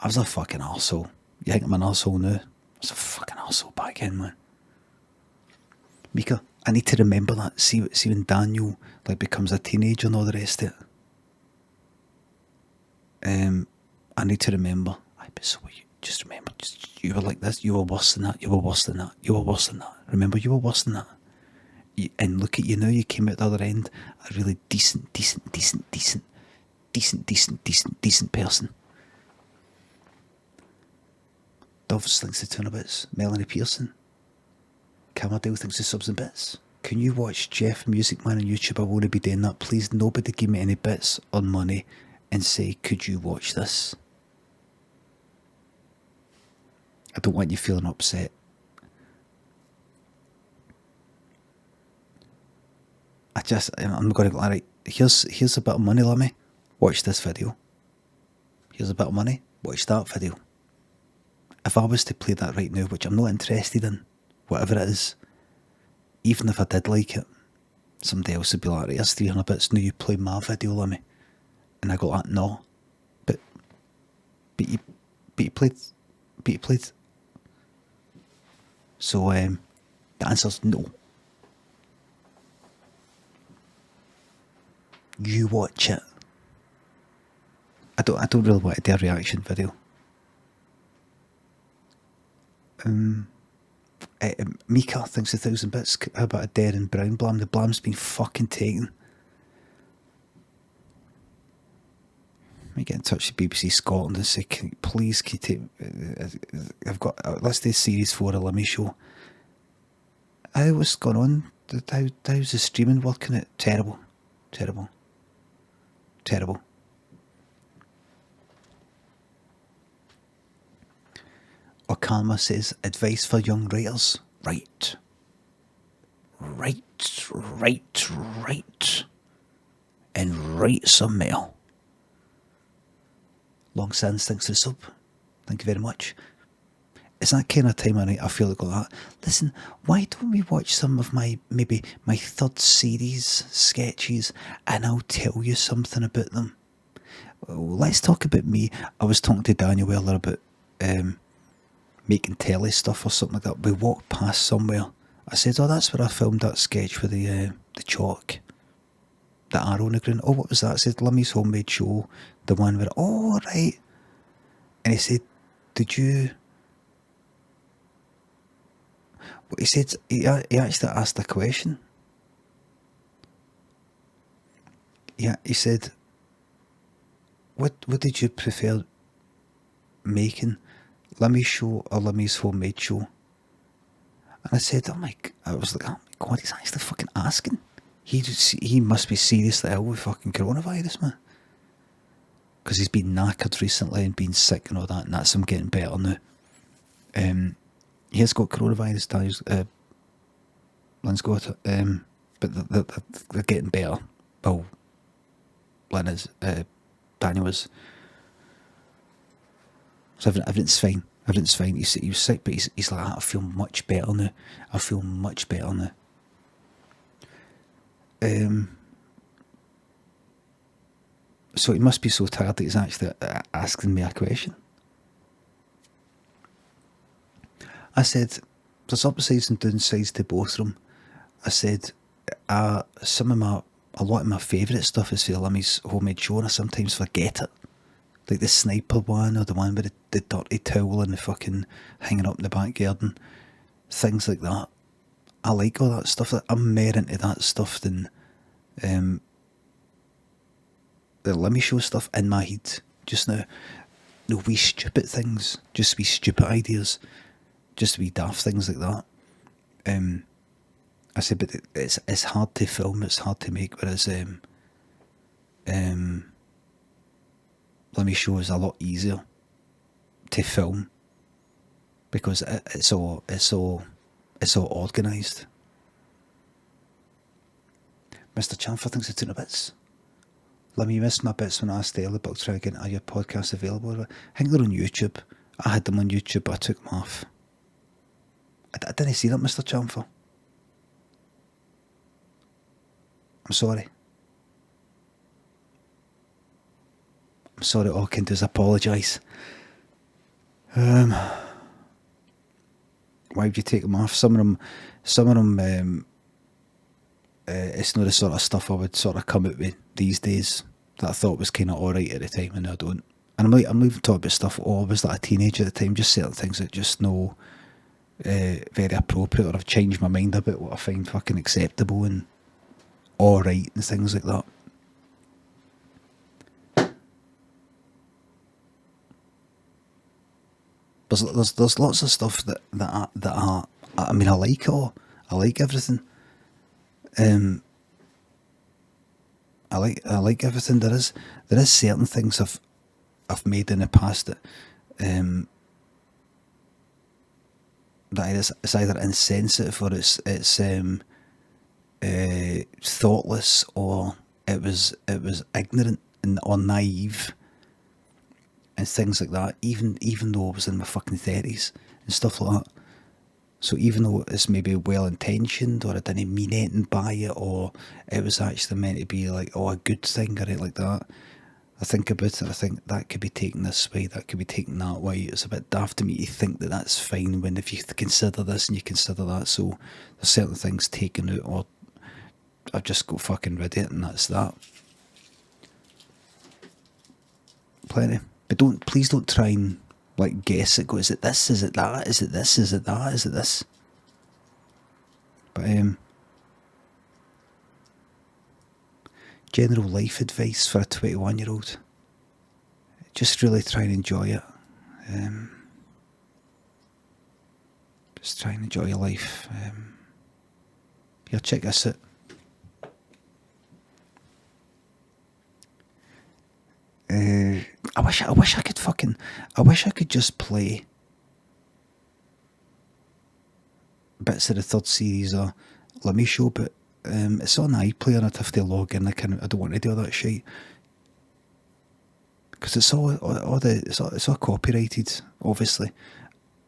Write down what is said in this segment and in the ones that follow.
I was a fucking arsehole. You think I'm an arsehole now? I was a fucking arsehole back then, man. Mika, I need to remember that. See when Daniel like becomes a teenager and all the rest of it. I need to remember. But so just remember, you were like this. You were worse than that. You were worse than that. You were worse than that. Remember, you were worse than that. And look at you now. You came out the other end a really decent person. Doves thinks the tune of bits. Melanie Pearson. Camerdale thinks the subs and bits. Can you watch Jeff Music Man on YouTube? I want to be doing that. Please, nobody give me any bits or money and say, could you watch this? I don't want you feeling upset. I'm going to go, alright, here's a bit of money, Limmy. Watch this video. Here's a bit of money. Watch that video. If I was to play that right now, which I'm not interested in, whatever it is, even if I did like it, somebody else would be like, here's 300 bits, now you play my video, Limmy. And I go like, no. But you played. So, the answer's no. You watch it. I don't really want to do a reaction video. Mika thinks 1,000 bits. How about a Darren Brown blam? The blam's been fucking taken. Let me get in touch with BBC Scotland and say, please, can you take... I've got... let's do Series 4 of Limmy Show. What's going on? How's the streaming working? Terrible. Okama says, advice for young writers. Right. And write some mail. Long Sands thinks the sub. Thank you very much. It's that kind of time of night I feel like that. Listen, why don't we watch some of my third series sketches and I'll tell you something about them. Let's talk about me. I was talking to Daniel earlier about making telly stuff or something like that. We walked past somewhere. I said, oh, that's where I filmed that sketch with the chalk. The arrow in the ground. Oh, what was that? I said, Limmy's Homemade Show. The one where, oh, right. And he said, did you... He said, he actually asked a question. Yeah, he said, what did you prefer making? Limmy's Show or Limmy's Homemade Show? And I said, I was like, oh my God, he's actually fucking asking. He must be seriously ill with fucking coronavirus, man. Because he's been knackered recently and been sick and all that, and that's him getting better now. He has got coronavirus, Lynn's got it, but they're getting better. Well, Lynn is, Daniel is. So everything's fine. Everything's fine. He was sick, but he's like, I feel much better now. So he must be so tired that he's actually asking me a question. I said, there's upsides and downsides to both of them. I said, a lot of my favourite stuff is for Limmy's Homemade Show, and I sometimes forget it. Like the sniper one, or the one with the dirty towel and the fucking hanging up in the back garden. Things like that. I like all that stuff. I'm more into that stuff than the Limmy Show stuff in my head just now. No wee stupid things, just wee stupid ideas, just wee daft things like that. I said, but it's hard to film, it's hard to make, whereas Limmy Show is a lot easier to film because it's all organised. Mr. Chamfer thinks it's in a bits. Limmy, you missed my bits when I asked earlier about trying to get, are your podcasts available? I think they're on YouTube. I had them on YouTube, but I took them off. I didn't see that, Mr. Chamfer. I'm sorry. All I can do is apologise. Why would you take them off? Some of them, it's not the sort of stuff I would sort of come out with these days that I thought was kind of alright at the time, and I don't. And I'm even talking about stuff, I was like a teenager at the time, just certain things that just no very appropriate, or I've changed my mind about what I find fucking acceptable and alright and things like that. There's lots of stuff that I mean, I like it all. I like everything. I like everything. There is certain things I've made in the past that it's either insensitive or it's thoughtless, or it was ignorant or naive and things like that. Even though I was in my fucking 30s and stuff like that. So even though it's maybe well intentioned, or I didn't mean anything by it, or it was actually meant to be like, oh, a good thing or anything like that, I think about it, I think that could be taken this way, that could be taken that way. It's a bit daft to me to think that that's fine when if you consider this and you consider that. So there's certain things taken out, or I've just got fucking rid of it, and that's that. Plenty. But please don't try and like guess it. Go, is it this? Is it that? Is it this? Is it that? Is it this? But general life advice for a 21-year-old: just really try and enjoy it. Just try and enjoy your life. Yeah, check this out. I wish I could just play bits of the third series of Limmy show, but it's on iPlayer and I'd have to log in. I don't want to do all that shit because it's all copyrighted, obviously,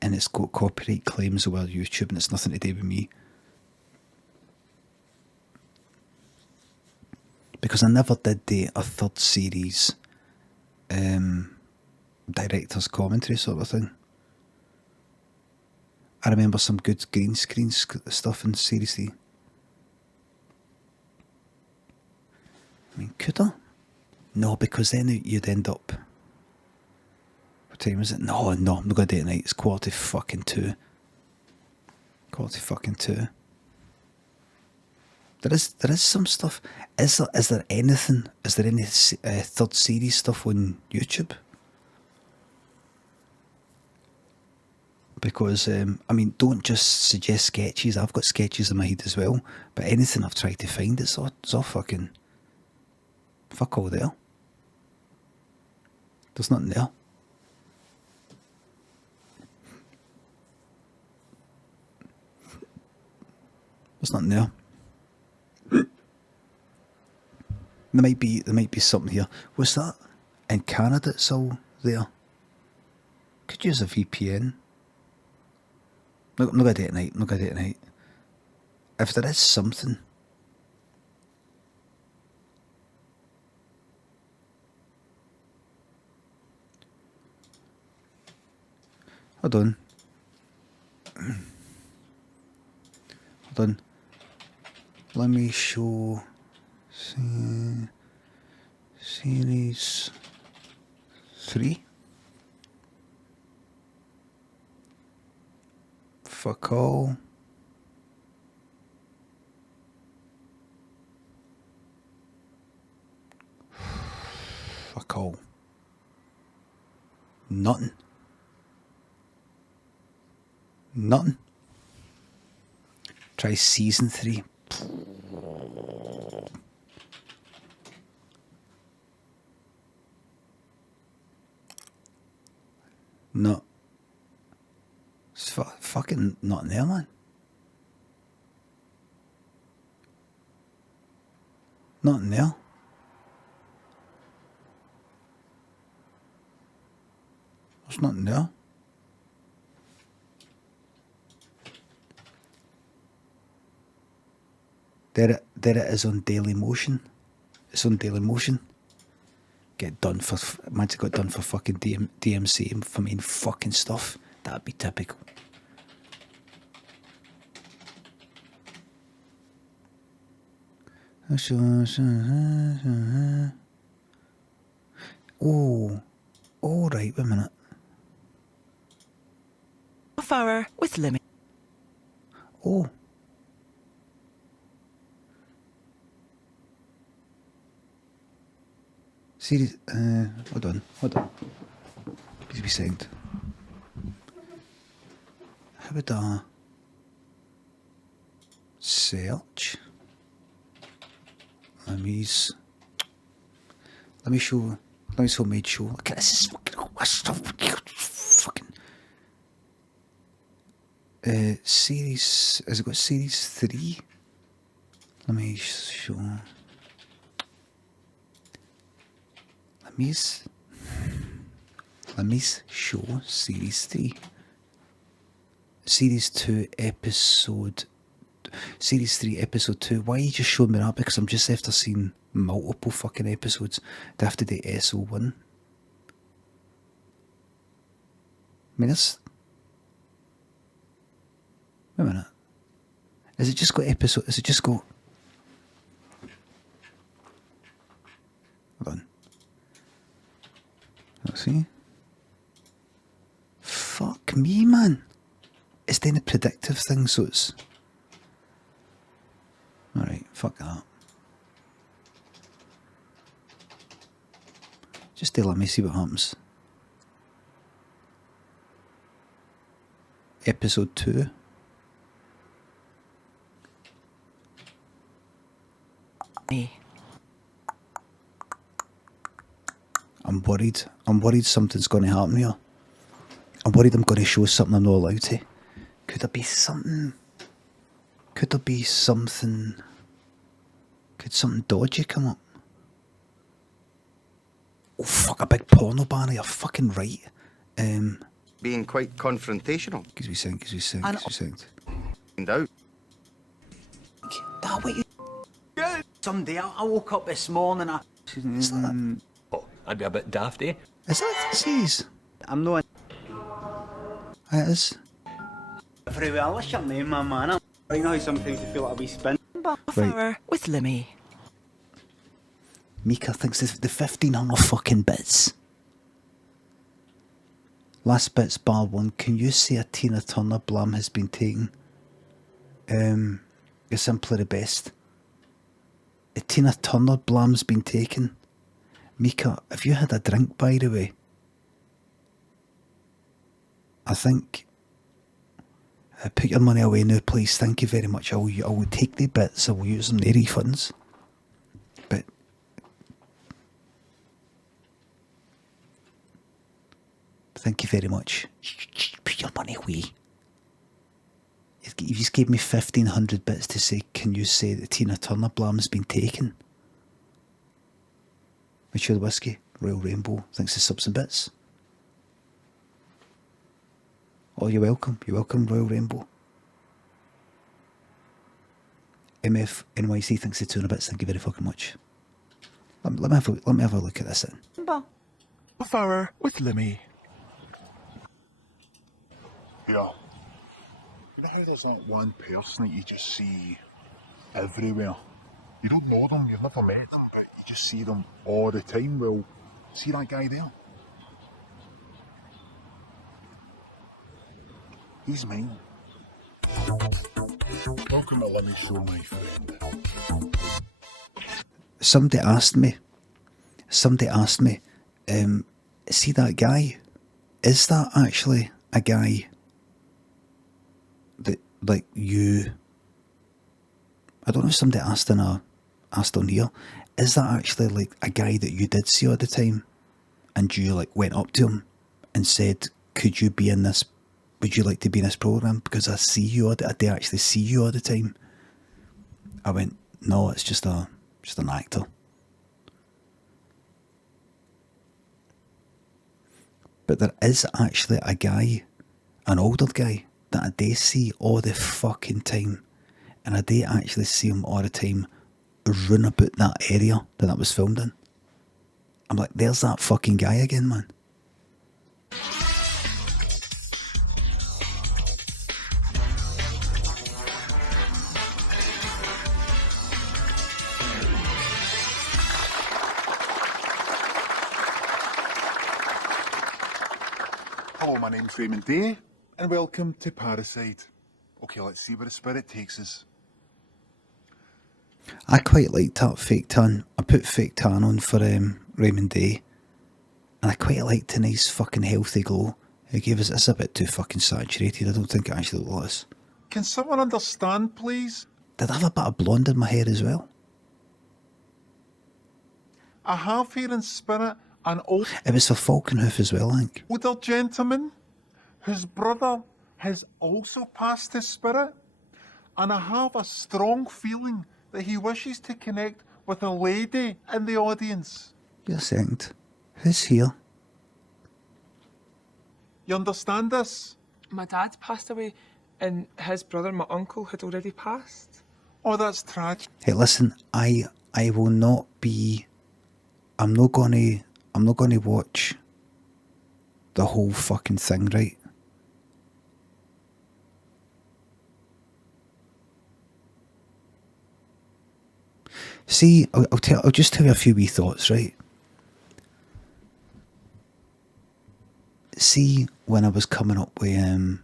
and it's got copyright claims over YouTube, and it's nothing to do with me. Because I never did a third series director's commentary sort of thing. I remember some good green screen stuff in Series 3. I mean, could I? No, because then you'd end up... What time is it? No, I'm not going to do it tonight. It's 1:45. 1:45. There is some stuff. Is there anything? Is there any third series stuff on YouTube? Because I mean, don't just suggest sketches. I've got sketches in my head as well. But anything I've tried to find, it's all fucking fuck all there. There's nothing there. There's nothing there. There might be something here. What's that? In Canada it's all there. Could use a VPN. I'm not going to do it tonight. If there is something. Hold on. Let me show series 3. Fuck all. Fuck all. Nothing. Try season 3. No. It's fucking not in there, man. Not in there. There's nothing there. There it is on Daily Motion. It's on Daily Motion. get done for, imagine got done for fucking DMC for main fucking stuff. That'd be typical. Oh, all right, wait a minute. Half hour with Limmy. Oh. Series, hold on. Please be second. How about that? Search. Let me show. Let me homemade show. Look at this. Is fucking. Series. Has it got series 3? Let me show. Let me show series 3. Series 2 episode. Series 3 episode 2. Why are you just showing me that? Because I'm just after seeing multiple fucking episodes. Do I have to do SO1? I mean, that's... Wait a minute. Has it just got episode... Has it just got... Hold on. Let's see. Fuck me, man. It's doing a predictive thing, so it's... Alright, fuck that. Just let me see what happens. Episode 2. Me. I'm worried. I'm worried something's going to happen here. I'm worried I'm going to show something I'm not allowed to. Could there be something... Could there be something... Could something dodgy come up? Oh fuck, a big porno banner, you're fucking right. Being quite confrontational. Gives me sound. Find out. That what you... Someday I woke up this morning. Is that... Oh, I'd be a bit daft, eh? Is that disease? I'm not It is. everywhere. What's your name, my man? You know how sometimes you feel like a wee spin. Half Right. hour with Limmy. Mika thinks the 1500 fucking bits. Last bits bar 1. Can you say a Tina Turner blam has been taken? You're simply the best. A Tina Turner blam's been taken. Mika, have you had a drink, by the way? I think... put your money away now, please. Thank you very much. I will take the bits. I will use them, the refunds. But... Thank you very much. Put your money away. You just gave me 1,500 bits to say, can you say that Tina Turner blam's been taken? Mature Whiskey, Royal Rainbow, thanks to subs and bits. Oh, you're welcome, Royal Rainbow. MF NYC, thanks to 200 bits, thank you very fucking much. Let me have a look at this then. Half hour with Limmy. Yeah. You know how there's like one person that you just see everywhere? You don't know them, you've never met them, but you just see them all the time. Well, see that guy there? He's mine. Welcome to Limmy Show, my friend. Somebody asked me, see that guy? Is that actually a guy that, like, you... I don't know if somebody asked on here, is that actually, like, a guy that you did see all the time? And you, like, went up to him and said, could you be in this... Would you like to be in this programme? Because I do actually see you all the time. I went, no, it's just an actor. But there is actually a guy, an older guy, that I do see all the fucking time. And I do actually see him all the time run about that area that was filmed in. I'm like, there's that fucking guy again, man. Hello, my name's Raymond Day, and welcome to Parasite. Okay, let's see where the spirit takes us. I quite liked that fake tan. I put fake tan on for Raymond Day, and I quite liked the nice fucking healthy glow. It gave us. It's a bit too fucking saturated. I don't think it actually looked like this. Can someone understand, please? Did I have a bit of blonde in my hair as well? I have here in spirit an It was for Falconhoof as well, I think. older gentleman whose brother has also passed his spirit, and I have a strong feeling that he wishes to connect with a lady in the audience. Wait a second. Who's here? You understand this? My dad passed away, and his brother, my uncle, had already passed. Oh, that's tragic. Hey, listen. I will not be. I'm not gonna watch the whole fucking thing, right? See, I'll just tell you a few wee thoughts, right? See, when I was coming up with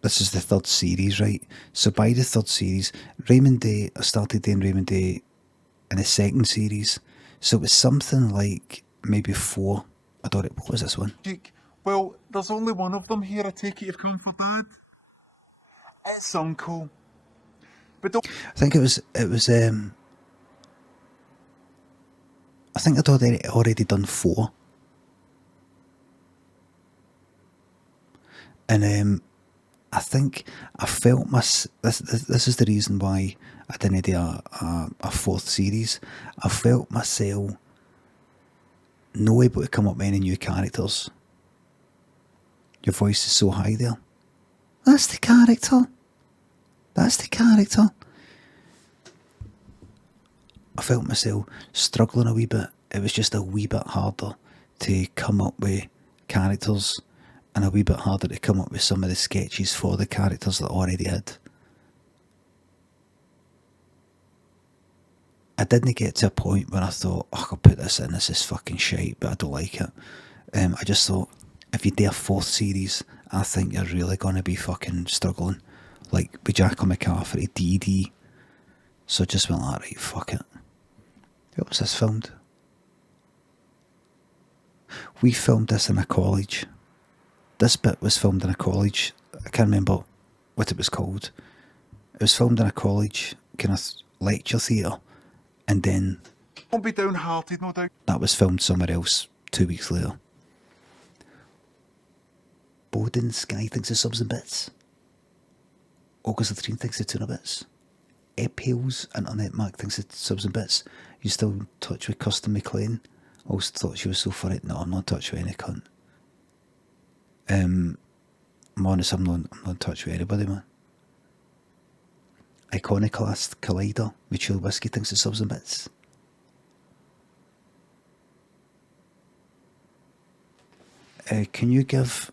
this is the third series, right? So by the third series, Raymond Day, I started doing Raymond Day in the second series. So it was something like maybe 4. I thought what was this one? Well, there's only one of them here. I take it you've come for Dad. It's Uncle. But don't... I think it was I think I'd already done 4. And I think I felt this is the reason why I didn't do a 4th series. I felt myself no able to come up with any new characters. Your voice is so high there. That's the character. That's the character. I felt myself struggling a wee bit. It was just a wee bit harder to come up with characters, and a wee bit harder to come up with some of the sketches for the characters that I already had. I didn't get to a point where I thought, oh, I'll put this in, this is fucking shite, but I don't like it. I just thought, if you do a 4th series, I think you're really going to be fucking struggling. Like with Jack McCarthy, DD. So I just went like, right, fuck it. What was this filmed? We filmed this in a college. This bit was filmed in a college. I can't remember what it was called. It was filmed in a college, kind of lecture theatre. And then... Don't be downhearted, no doubt. That was filmed somewhere else 2 weeks later. Bowden Sky thinks of subs and bits. August the 13th thinks of tuna bits. Epales Internet Mac thinks of subs and bits. You still in touch with Custom McLean? Always thought she was so funny. No, I'm not in touch with any cunt. I'm honest, I'm not in touch with anybody, man. Iconoclast Collider, Mutual Whiskey thinks of subs and bits. Can you give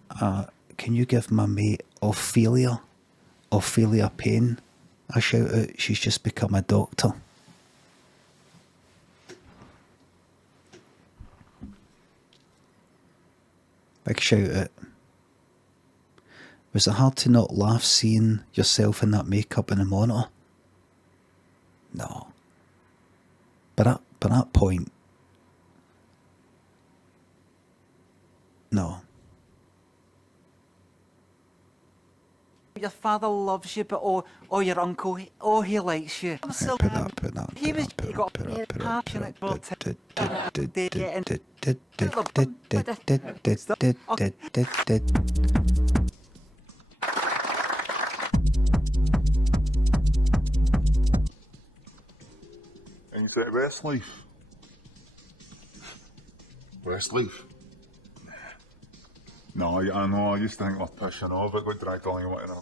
my mate Ophelia Payne a shout out? She's just become a doctor. Big shout out. Was it hard to not laugh seeing yourself in that makeup in the monitor? No. But at that point, no. Your father loves you, but your uncle, he likes you. Put that. He was got passionate about Is it Westleaf? Westleaf? No, I know, I used to think we're pushing off. I got dragged along in a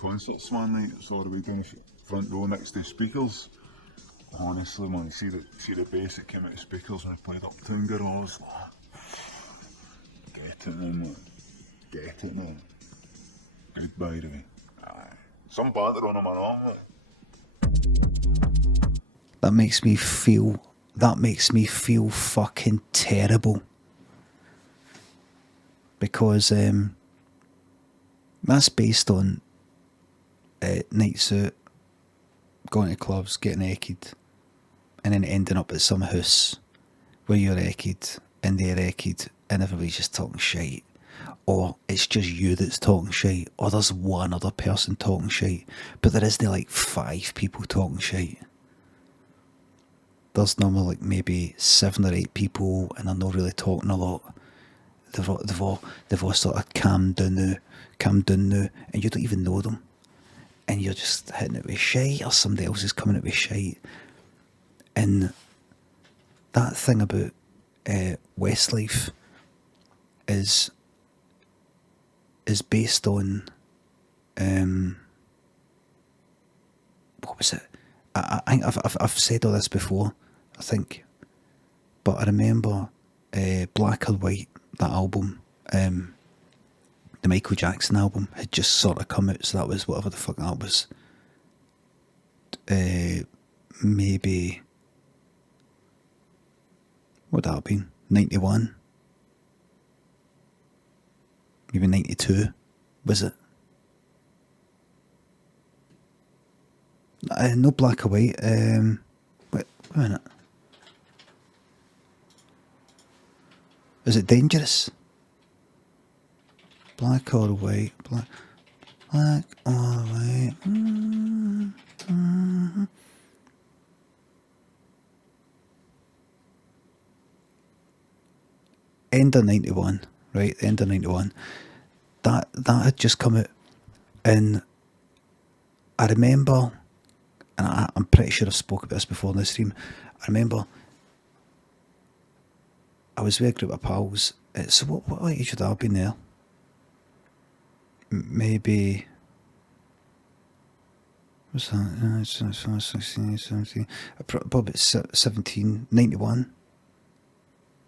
concerts one night. It's all the way down the front row next to speakers. Honestly, man, see the bass that came out of speakers when I played Uptown Garage. Get it now, man. Get it now. Good, by the way. Aye. Some batter on him and all, like. That makes me feel fucking terrible. Because that's based on nights out, going to clubs, getting naked, and then ending up at some house where you're naked and they're naked and everybody's just talking shite. Or it's just you that's talking shite, or there's one other person talking shite, but there isn't like 5 people talking shite. There's normally like maybe 7 or 8 people, and they're not really talking a lot. They've all sort of calmed down now, and you don't even know them, and you're just hitting it with shite, or somebody else is coming at with shite. And that thing about Westlife is based on what was it? I think I've said all this before, I think, but I remember Black or White, that album, the Michael Jackson album, had just sort of come out, so that was whatever the fuck that was. Maybe, what would that have been? 91? Maybe 92, was it? No Black or White. Wait a minute. Is it Dangerous? Black or White? Black or White? End of 91, right? End of 91. That had just come out, and I remember, and I'm pretty sure I've spoken about this before in the stream. I remember I was with a group of pals. So what age would I have been there? Maybe, what's that? 16, 17, probably 17, 91.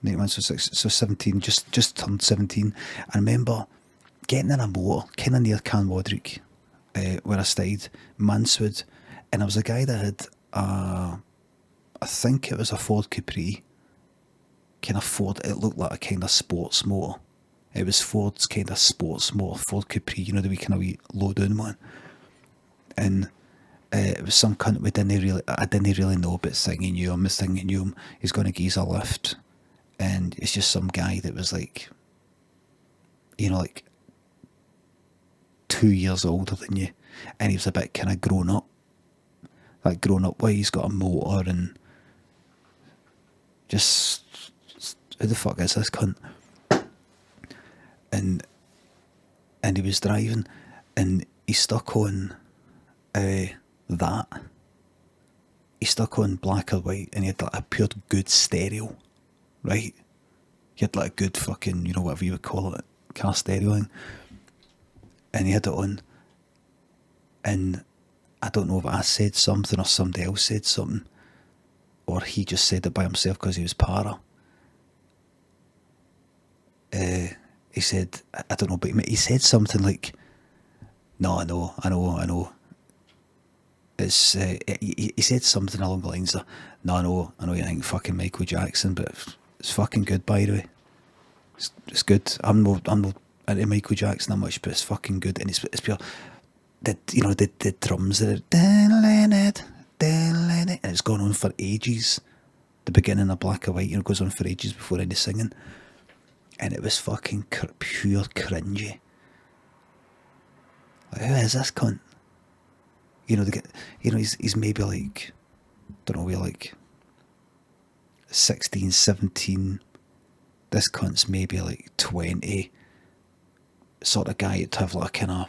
91, so 17, just turned 17. I remember getting in a motor, kind of near Canwadrick, where I stayed, Manswood, and there was a guy that had, I think it was a Ford Capri, kind of Ford, it looked like a kind of sports motor. It was Ford's kind of sports motor, Ford Capri, you know, the wee kind of wee low down one. And it was some cunt I didn't really know, but thinking knew him, he's going to give us a lift. And it's just some guy that was like, you know, like 2 years older than you, and he was a bit kind of grown up where he's got a motor, and just, who the fuck is this cunt? And he was driving, and he stuck on that. He stuck on Black or White, and he had like a pure good stereo, right? He had like a good fucking, you know, whatever you would call it, car stereo thing. And he had it on, and I don't know if I said something or somebody else said something, or he just said it by himself because he was para. He said, I don't know, but he said something like, no, I know. It's he said something along the lines of, no, I know you think fucking Michael Jackson, but it's fucking good, by the way. It's good. I'm not into Michael Jackson that much, but it's fucking good, and it's pure. The drums that are, and it's gone on for ages. The beginning of Black or White, you know, goes on for ages before any singing, and it was fucking pure cringy. Like, who is this cunt? You know, he's maybe like, don't know, we're like 16, 17. This cunt's maybe like 20. Sort of guy to have like a kind of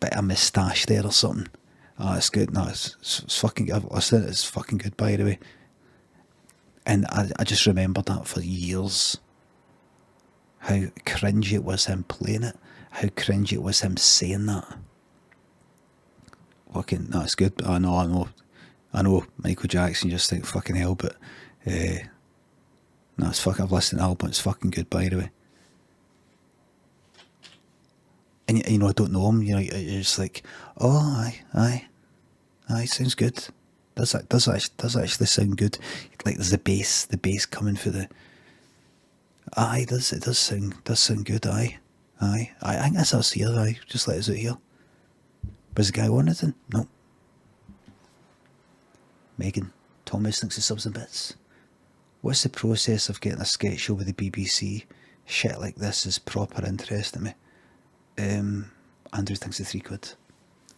bit of moustache there or something. Oh, it's good. No, it's fucking good. I said it's fucking good, by the way. And I just remembered that for years. How cringy it was him playing it. How cringy it was him saying that. Fucking, no, it's good. I know. I know Michael Jackson, just think fucking hell, but no, it's fucking. I've listened to the album. It's fucking good, by the way. And you know, I don't know him. You know, you're just like, oh, aye, sounds good. Does actually sound good? Like there's the bass coming for the. Aye, it does sound good. Aye. I think that's us here. Aye, just let us out here. Was the guy on anything? No. Megan, Thomas thinks of subs and bits. What's the process of getting a sketch show with the BBC? Shit like this is proper interesting me. Andrew thinks of £3.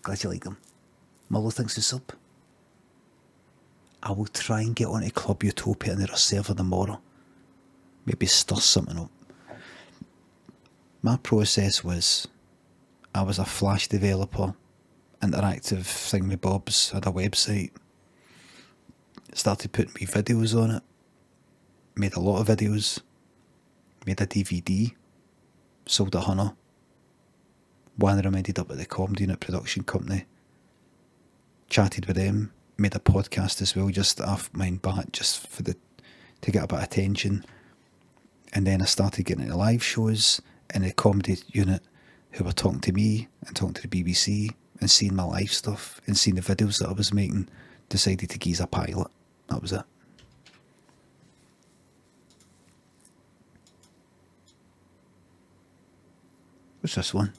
Glad you like them. Mullo thinks of sub. I will try and get onto Club Utopia and their server tomorrow. Maybe stir something up. My process was, I was a Flash developer, interactive thingamabobs, had a website, started putting me videos on it, made a lot of videos, made a DVD, sold a hunter. One of them ended up at the Comedy Unit production company, chatted with them, made a podcast as well, just off mine back, just for to get a bit of attention. And then I started getting into live shows in the Comedy Unit, who were talking to me and talking to the BBC and seeing my live stuff and seeing the videos that I was making, decided to geese a pilot. That was it. What's this one?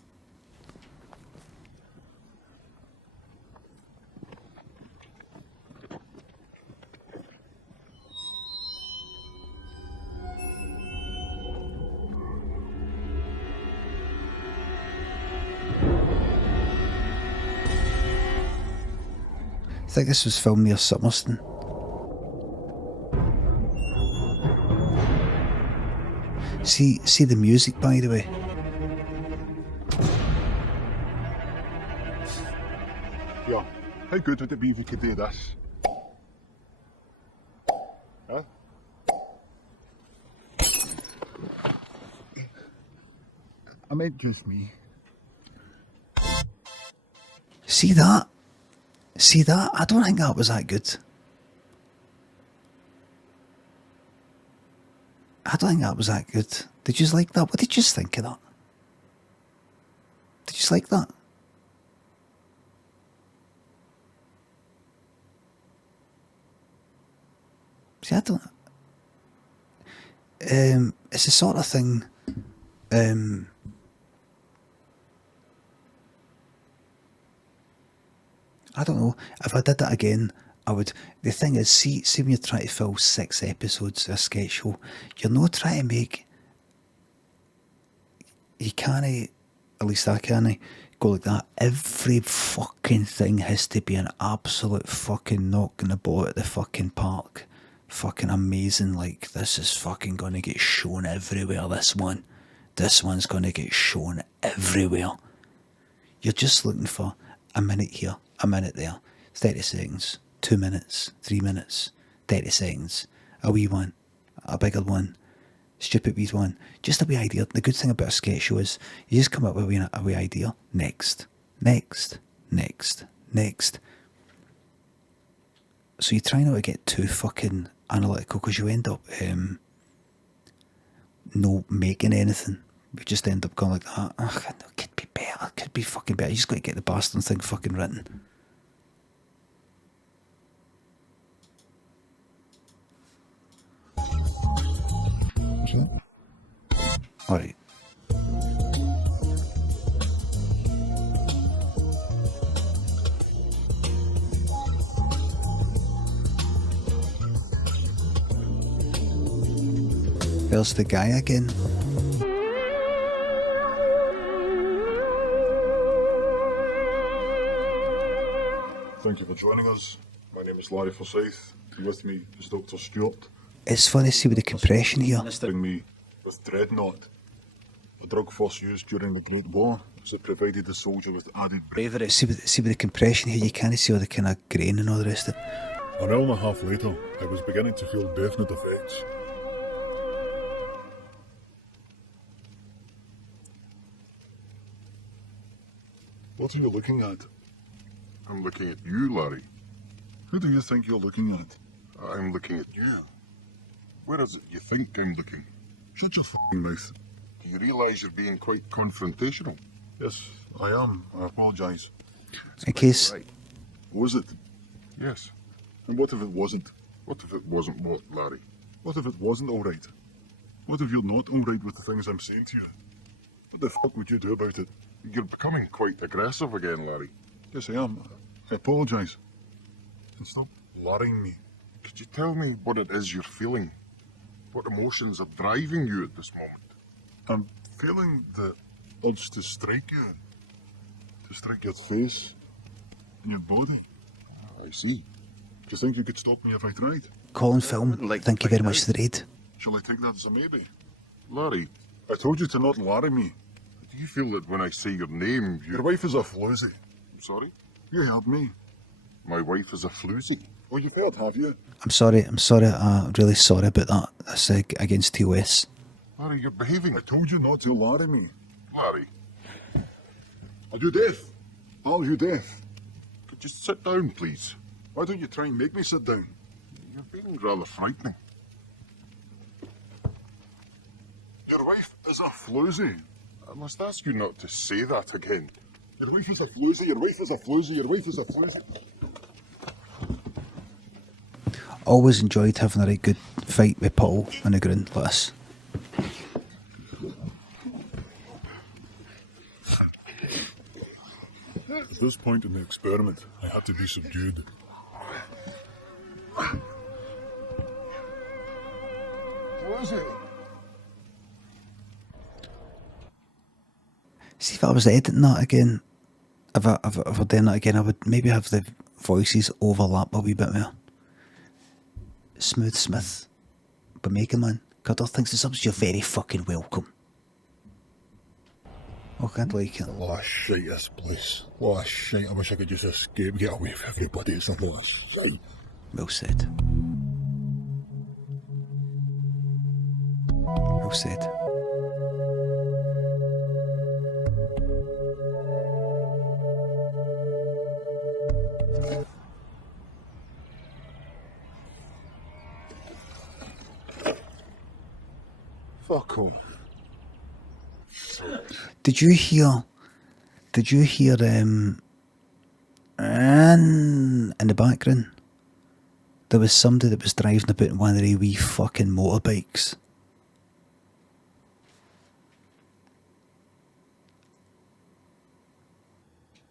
I think this was filmed near Summerston. See the music, by the way. Yeah, how good would it be if we could do this? Huh? I meant just me. See that? See that? I don't think that was that good. I don't think that was that good. Did you like that? What did you think of that? Did you like that? See, I don't. It's the sort of thing. I don't know. If I did that again, I would. The thing is, see when you're trying to fill 6 episodes of a sketch show, you're not trying to make. You can't, at least I can't, go like that. Every fucking thing has to be an absolute fucking knock in the ball at the fucking park. Fucking amazing. Like, this is fucking gonna get shown everywhere, this one. This one's gonna get shown everywhere. You're just looking for a minute here, a minute there, 30 seconds, 2 minutes, 3 minutes, 30 seconds, a wee one, a bigger one, stupid wee one, just a wee idea. The good thing about a sketch show is you just come up with a wee idea, next. So you try not to get too fucking analytical, because you end up no making anything. We just end up going like that. Oh, it could be better. It could be fucking better. You just got to get the bastard thing fucking written. What's that? Alright. There's the guy again. Thank you for joining us. My name is Larry Forsyth. With me is Dr. Stewart. It's funny to see with the compression here. Bring me with Dreadnought, a drug first used during the Great War, as it provided the soldier with added bravery. See with the compression here, you can't see all the kind of grain and all the rest of it. An hour and a half later, I was beginning to feel definite effects. What are you looking at? I'm looking at you, Larry. Who do you think you're looking at? I'm looking at you. Where is it you think I'm looking? Shut your f***ing mouth. Do you realise you're being quite confrontational? Yes, I am. I apologise. In case... Right. Was it? Yes. And what if it wasn't? What if it wasn't what, Larry? What if it wasn't alright? What if you're not alright with the things I'm saying to you? What the fuck would you do about it? You're becoming quite aggressive again, Larry. Yes, I am. I apologise. And stop larrying me. Could you tell me what it is you're feeling? What emotions are driving you at this moment? I'm feeling the urge to strike you. To strike your face and your body. I see. Do you think you could stop me if I tried? Colin Film, like to thank you very find much for the raid. Shall I take that as a maybe? Larry, I told you to not larry me. Do you feel that when I say your name, Your wife is a floozy. Sorry? You heard me. My wife is a floozy. Oh, you've heard, have you? I'm sorry, I'm really sorry about that. That's against TOS. Larry, you're behaving. I told you not to larry me. Larry. Are you deaf? Are you deaf? Could you sit down, please? Why don't you try and make me sit down? You're being rather frightening. Your wife is a floozy. I must ask you not to say that again. Your wife is a floozy, your wife is a floozy, your wife is a floozy. Always enjoyed having a right good fight with Paul on the ground like this. At this point in the experiment, I had to be subdued. Floozy. See, if I was editing that again, if I were doing that again, I would maybe have the voices overlap a wee bit more. Smooth Smith, Jamaican man. Cuddle thinks the subs, you're very fucking welcome. Oh, I can't like it. What a shite this place. What a shite. I wish I could just escape, get away from everybody. It's not a shite. Well said. Well said. Fuck off. Did you hear in the background? There was somebody that was driving about in one of the wee fucking motorbikes.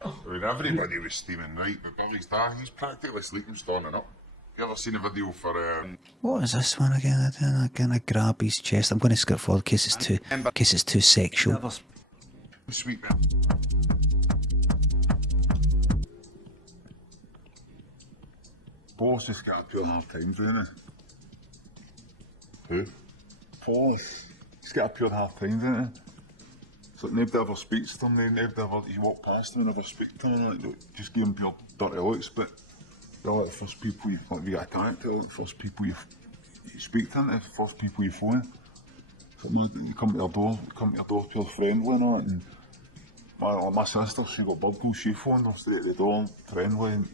I mean, everybody was steaming right, but Billy's dad, he's practically sleeping standing up. You ever seen a video for What is this one again? I'm gonna grab his chest. I'm gonna skip forward in case it's too sexual. Sweet man. Paul's just got a pure hard time doing it. Who? Paul's. He's got a pure hard time doing it. So nobody ever speaks to him, nobody ever, you walk past him and never speak to him, like, just give him pure dirty looks, but they're like the first people you, like, you get a character, like the first people you speak to, the first people you phone. So man, you come to your door pure friendly and all that, and my sister, she got burgled, she phoned them straight at the door, friendly, and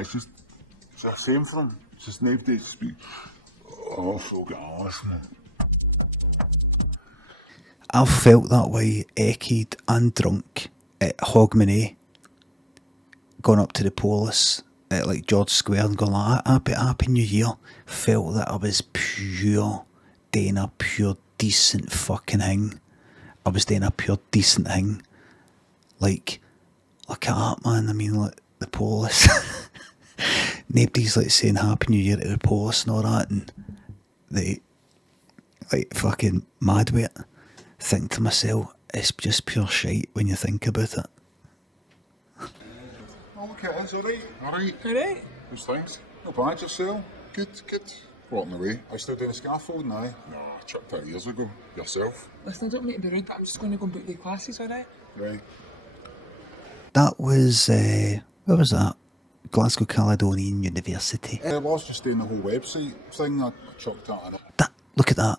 it's the same for them, it's just nobody to speak. Oh, so get on listening. I've felt that way, echoed and drunk at Hogmanay, going up to the police at like George Square and going like, Happy New Year. Felt that I was doing a pure decent fucking thing. I was doing a pure decent thing. Like, look at that, man. I mean, like, the police. Nobody's like saying Happy New Year to the police and all that, and they like fucking mad with it. Think to myself, it's just pure shite when you think about it. Oh, okay, that's alright. Alright. Alright. Those things. No bad yourself. Good. Walking away. I still doing scaffold now? No, I chucked that years ago. Yourself? Listen, I don't mean to be rude, but I'm just going to go and book the classes, alright? Right. That was, where was that? Glasgow Caledonian University. I was just doing the whole website thing. I chucked that in. Look at that.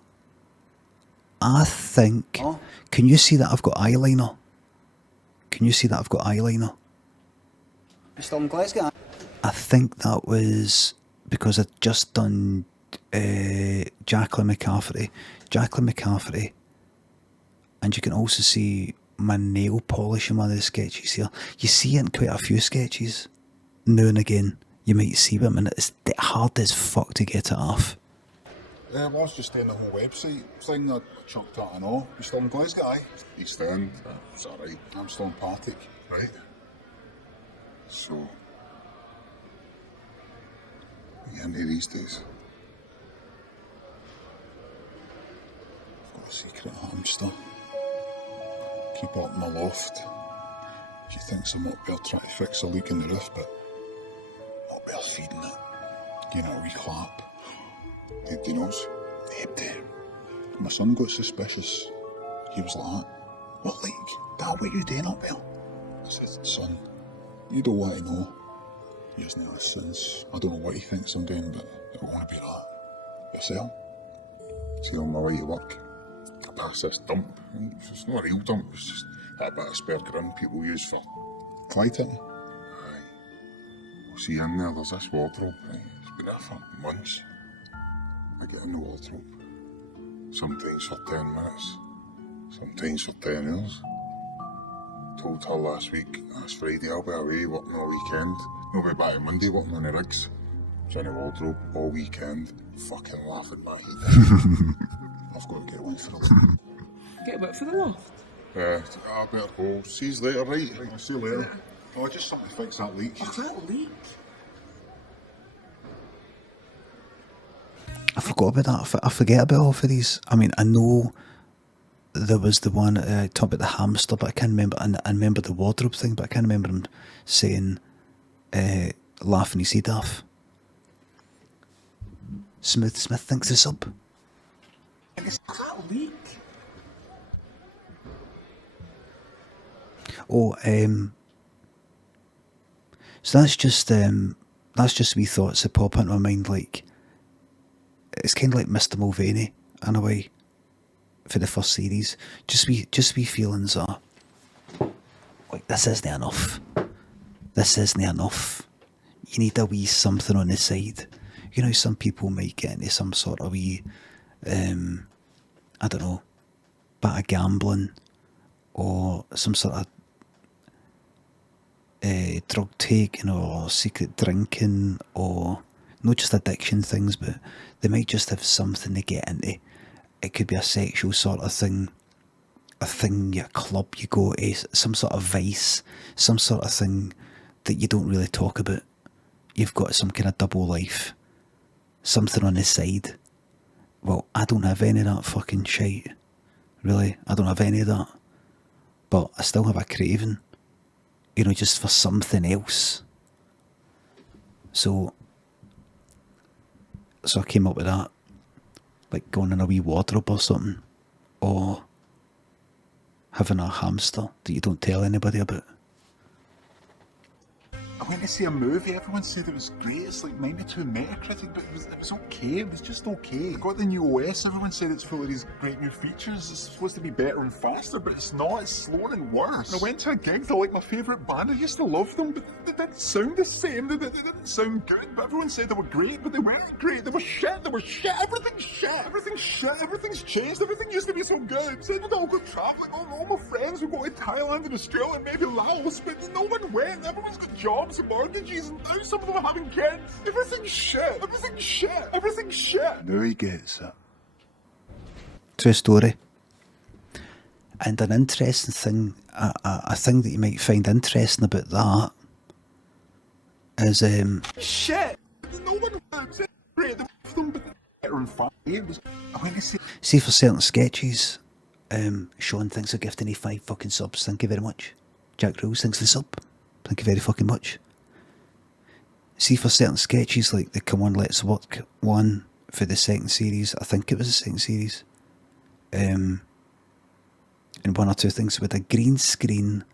I think... Oh. Can you see that I've got eyeliner? Still in Glasgow? I think that was because I'd just done Jacqueline McCafferty, and you can also see my nail polish in one of the sketches here. You see it in quite a few sketches. Now and again, you might see them, and it's hard as fuck to get it off. I was just doing the whole website thing. I chucked that and all. You still in Glasgow, aye? East End. It's alright. I'm still in Partick, right? So, yeah, into these days. I've got a secret hamster. Keep up in my loft. She thinks I'm up there trying to fix a leak in the roof, but up there feeding it. You know, a wee clap. He knows. My son got suspicious. He was like, "What leak? Dad, what are you doing up there?" I said, "Son, you don't want to know. He hasn't asked since. I don't know what he thinks I'm doing, but it won't be that. Yourself? See, on my way to work, I pass this dump. It's not a real dump, it's just that bit of spare ground people use for lighting. Aye. Well, see, in there's this wardrobe. Aye. It's been there for months. I get in the wardrobe. Sometimes for 10 minutes, sometimes for 10 hours. Told her last Friday, I'll be away working all weekend. I'll be back on Monday working on the rigs. Was in the wardrobe all weekend, fucking laughing my head. I've got to get one for the loft. Get a bit for the loft? I better go. See you later, right? I'll see you later. Oh, just something to fix that leak. What's that leak? I forgot about that. I forget about all of these. I mean, I know there was the one talking about the hamster, but I can't remember. And I remember the wardrobe thing, but I can't remember him saying, laughing his head off. Smith thinks this up. Is that leak? Oh, so that's just wee thoughts that pop into my mind. Like, it's kind of like Mr. Mulvaney in a way for the first series. Just wee feelings are like, this isn't enough. This isn't enough. You need a wee something on the side. You know, some people might get into some sort of wee, I don't know, bit of gambling or some sort of drug taking or secret drinking, or not just addiction things, but they might just have something to get into. It could be a sexual sort of thing, a club you go to, some sort of vice, some sort of thing that you don't really talk about. You've got some kind of double life, something on the side. Well, I don't have any of that fucking shit. Really, I don't have any of that. But I still have a craving, you know, just for something else. So I came up with that, like going in a wee wardrobe or something, or having a hamster that you don't tell anybody about. I went to see a movie, everyone said it was great. It's like 92 Metacritic, but it was okay, it was just okay. I got the new OS, everyone said it's full of these great new features. It's supposed to be better and faster, but it's not, it's slower and worse. I went to a gig, they're like my favourite band, I used to love them, but they didn't sound the same, they didn't sound good, but everyone said they were great, but they weren't great, they were shit, everything's shit, everything's changed, everything used to be so good. Said we'd all go travelling, all my friends would go to Thailand and Australia and maybe Laos, but no one went, everyone's got jobs and mortgages, and now some of them are having kids. Everything's shit. Now he gets it. True story. And an interesting thing, a thing that you might find interesting about that is Shit! No one wants it. Great, them, but better and faster. I went to see. See, for certain sketches, Sean thinks of gifting me 5 fucking subs. Thank you very much. Jack Rose thanks for the sub. Thank you very fucking much. See, for certain sketches, like the Come On Let's Work one for the second series, I think it was the second series, and one or two things with a green screen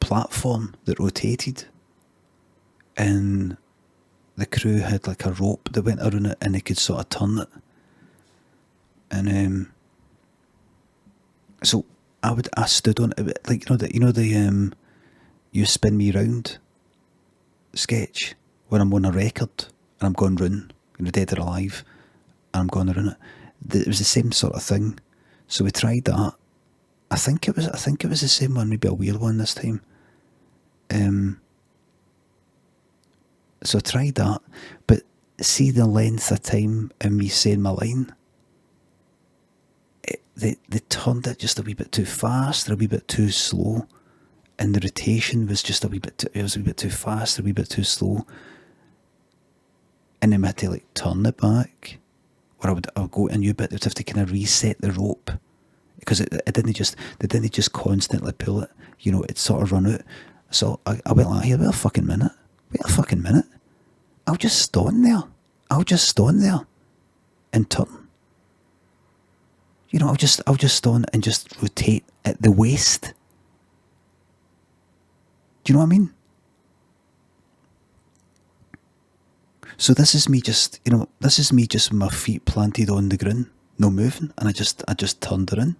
platform that rotated, and the crew had like a rope that went around it and they could sort of turn it. And so I stood on it, like, you know the You Spin Me Round sketch where I'm on a record and I'm going round, you know, dead or alive, and I'm going around it. It was the same sort of thing. So we tried that. I think it was the same one, maybe a weird one this time. So I tried that, but see the length of time in me saying my line. They turned it just a wee bit too fast, or a wee bit too slow, and the rotation was just a wee bit too fast, or a wee bit too slow, and then I had to like turn it back, or I would go to a new bit. I'd have to kind of reset the rope because it didn't just constantly pull it. You know, it sort of run out. So I went like, here, wait a fucking minute. I'll just stand there and turn. You know, I'll just stand and just rotate at the waist. Do you know what I mean? So this is me just with my feet planted on the ground, no moving, and I just turned around.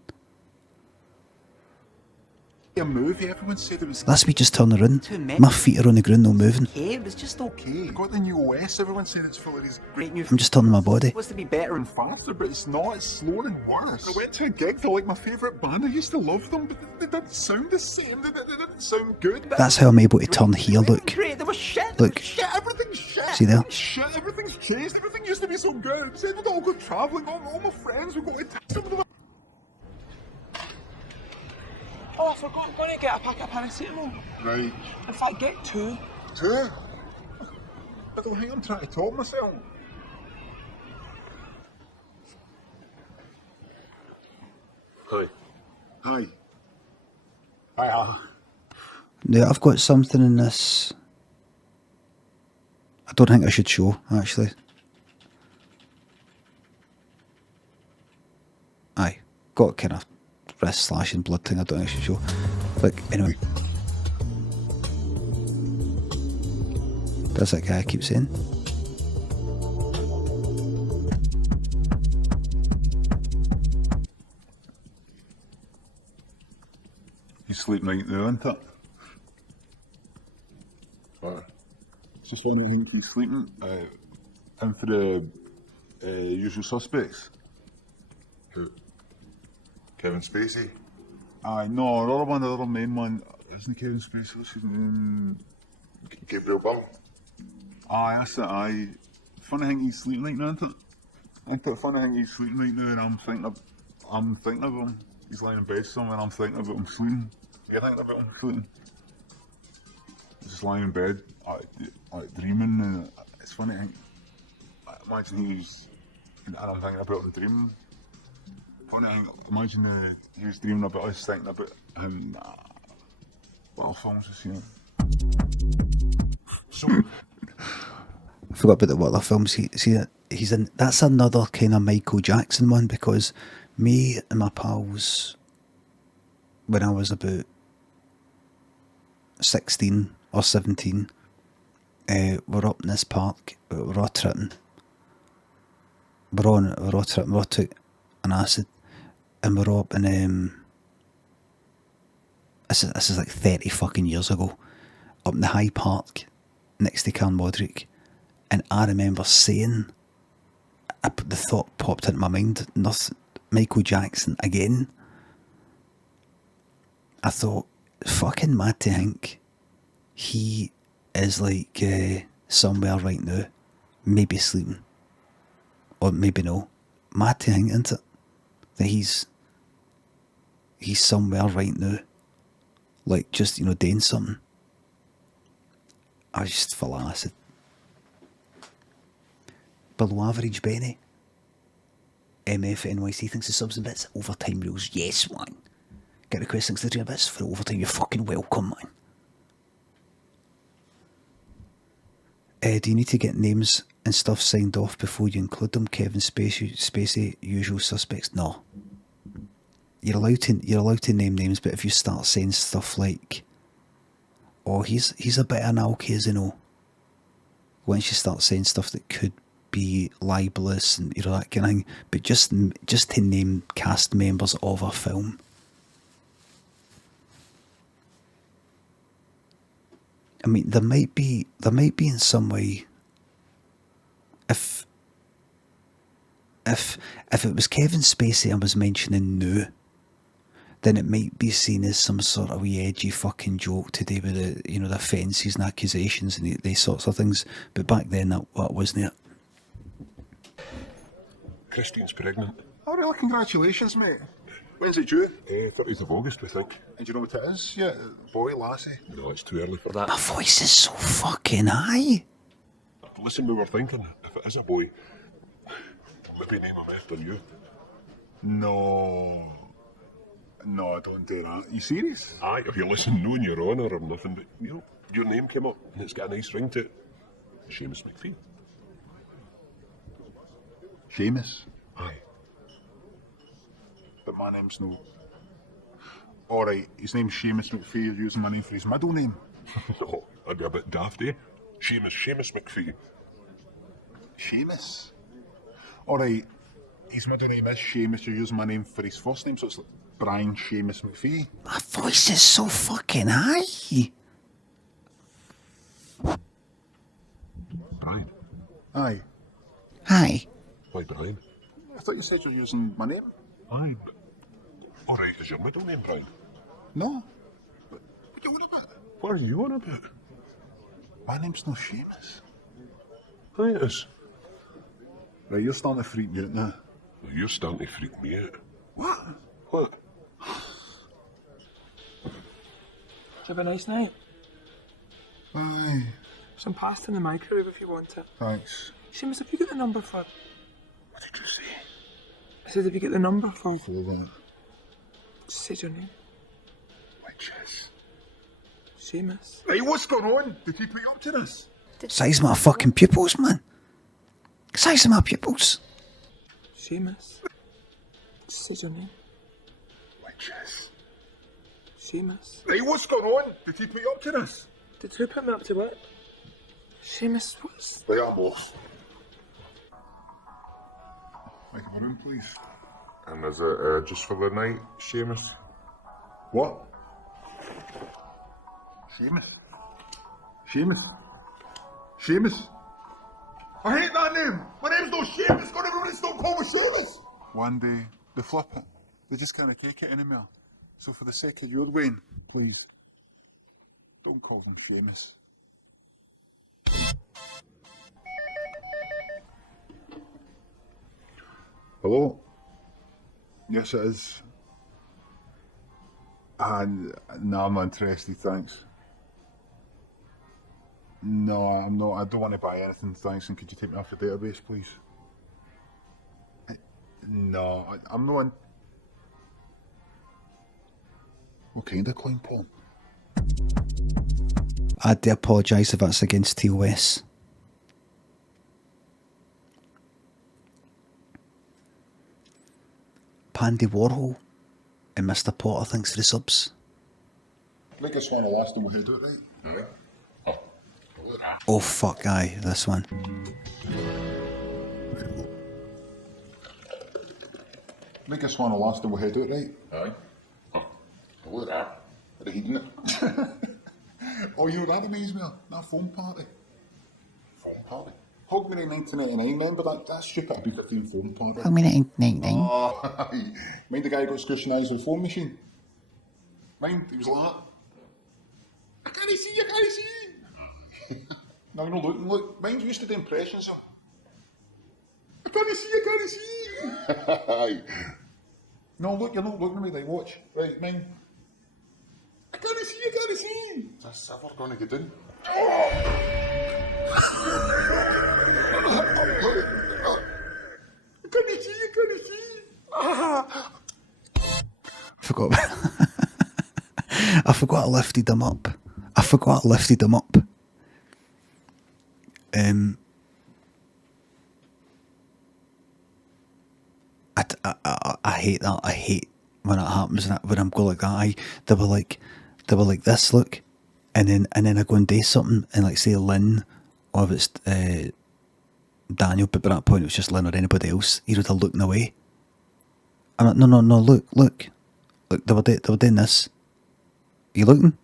A movie, everyone said it was. That's me just turning around. My feet are on the ground, no moving. Okay, it was just okay. I got the new OS, everyone said it's full of these great new. I'm just turning my body. Supposed to be better and Faster, but it's not. It's slower and worse. I went to a gig. They're like my favourite band. I used to love them, but they didn't sound the same. They didn't sound good. That's how I'm able to turn here. Look, great. They were shit. look. Shit, everything's shit. See there? Shit, everything's changed. Everything used to be so good. Said we'd all go travelling. All my friends would go to some of them. Oh, I forgot. I'm going to get a packet of paracetamol. Right. In fact, get two. Two? I don't think I'm trying to talk myself. Hi. Hi. Hi. Now I've got something in this. I don't think I should show, actually. Aye, got kind of wrist slashing blood thing. I don't think I should show. Like, anyway. That's that guy I keep saying. You sleep night now, isn't it? What? It's just one of the things he's sleeping. In for the usual suspects. Who? Kevin Spacey? Aye, no, the other one, the other main one, isn't Kevin Spacey? What's his name? Gabriel Byrne. Aye, that's it, aye. Funny thing he's sleeping right now, isn't it? Ain't it funny thing he's sleeping right now and I'm thinking of him. He's lying in bed somewhere and I'm thinking about him sleeping. You're thinking about him sleeping? He's just lying in bed, like dreaming, and it's funny thing. Imagine he's, and I'm thinking about him dreaming. Funny thing, imagine he was dreaming about us thinking about him. What other films was he in? So I forgot about what other films he's in. That's another kind of Michael Jackson one, because me and my pals, when I was about 16 or 17, we're up in this park, we're all tripping. We're all tripping, we're all took an acid, and we're up in, this is like 30 fucking years ago, up in the High Park, next to Carnmodrick, and I remember saying, the thought popped into my mind, Michael Jackson again. I thought, fucking mad to think he is like somewhere right now, maybe sleeping, or maybe no. Mad to think, isn't it? That he's somewhere right now, like just, you know, doing something. I was just full of acid. Below average Benny. MF at NYC thinks the subs and bits. Overtime rules, yes, man. Get requests thanks to the 300 bits for overtime. You're fucking welcome, man. Do you need to get names and stuff signed off before you include them? Kevin Spacey, usual suspects. No. You're allowed to name names, but if you start saying stuff like, "Oh, he's a bit of an alky, you know," once you start saying stuff that could be libelous and, you know, that kind of thing, but just to name cast members of a film. I mean, there might be in some way, if it was Kevin Spacey I was mentioning now, then it might be seen as some sort of wee edgy fucking joke to do with the, you know, the offences and accusations and these sorts of things. But back then that wasn't it. Christine's pregnant. Oh, really? Congratulations, mate. When's it due? 30th of August, we think. And do you know what it is? Yeah, boy, lassie. No, it's too early for that. My voice is so fucking high. Listen, we were thinking, if it is a boy, maybe name him after you. No, don't do that. You serious? Aye, if you listen, no in your honour or nothing, but, you know, your name came up and it's got a nice ring to it. Seamus McPhee. Seamus? Aye. But my name's no... Alright, his name's Seamus McPhee, you're using my name for his middle name. No, that'd be a bit daft, eh? Seamus McPhee. Seamus? Alright, his middle name is Seamus, you're using my name for his first name, so it's like Brian Seamus McPhee. My voice is so fucking high. Brian? Aye. Hi. Why Brian? I thought you said you're using my name. Aye, but... Alright, is your middle name Brian? No. What are you on about? What are you on about? My name's not Seamus. Aye, it is. Right, you're starting to freak me out now. Well, you're starting to freak me out. What? What? Did you have a nice night? Aye. Some pasta in the microwave if you want it. Thanks. Seamus, have you got the number for... What did you say? I said, have you got the number for... For what? Just say your name. Which is? Seamus. Right, what's going on? Did he put you up to this? Size of my fucking pupils, man. Size of my pupils. Seamus. Just say your name. Which is? Seamus. Right, what's going on? Did he put you up to this? Did who put me up to what? Seamus, what's... Right, I'm off. Like a room, please. And is it just for the night, Seamus? What? Seamus? Seamus? I hate that name! My name's not Seamus! God, everybody stop calling me Seamus! One day, they flip it. They just can't take it anymore. So for the sake of your Wayne, please, don't call them Seamus. Hello? Yes, it is. No, I'm not interested, thanks. No, I'm not. I don't want to buy anything, thanks. And could you take me off the database, please? No, I'm not in... What kind of coin porn? I do apologise if that's against TOS. Pandy Warhol and Mr. Potter, thanks for the subs. Make this one the last one we head out, right? Yeah. Oh fuck, aye, this one. Make this one the last one we head out, right? Aye. Look at that. Are they heating it? Oh, you know that reminds me of? That phone party. Phone party? Hogmanay in 1999, remember that stupid B-15 phone party? Hogmanay in 1999. Oh, mind the guy who got scrutinised with a phone machine? Mind, he was like that. I can't see. No, no, look. Mind used to do impressions of him. I can't see. No, look, you're not looking at me, like, watch. Right, mind. I can't see. Is that silver going to get in? I forgot I lifted them up. I hate that. I hate when it happens. When I'm going like that, they were like this. Look, and then I go and do something, and like say Lynn, or if it's Daniel, but by that point it was just Lynn or anybody else. He would have looking away. I'm like, no, look. They were doing this. You looking?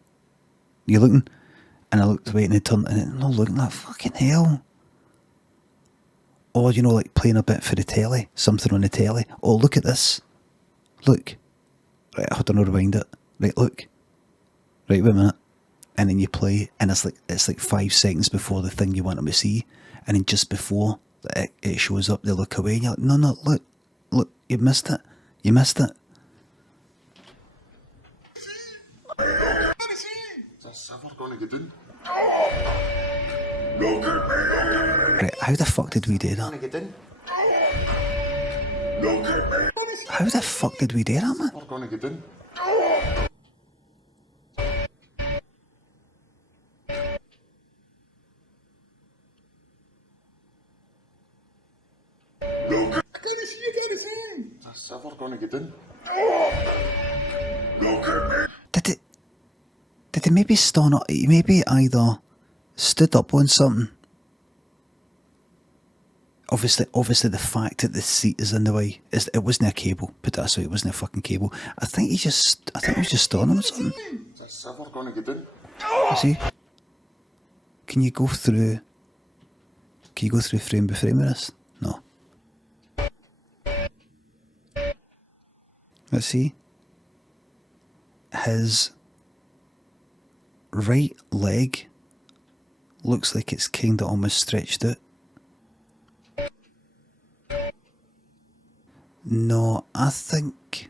And I looked away and he turned and no, looking like fucking hell. Or, you know, like playing a bit for the telly, something on the telly. Oh, look at this. Look. Right, hold on, I'll rewind it. Right, look. Right, wait a minute. And then you play, and it's like 5 seconds before the thing you want them to see. And then just before it shows up, they look away and you're like, no, look, you missed it. You missed it. Right, how the fuck did we do that? How the fuck did we do that, man? Did it maybe stand up? Maybe either stood up on something. Obviously the fact that the seat is in the way, it wasn't a cable, put that way, it wasn't a fucking cable. I think he was just standing on something. See? Can you go through frame by frame with this? No. Let's see. His right leg looks like it's kinda almost stretched out. No, I think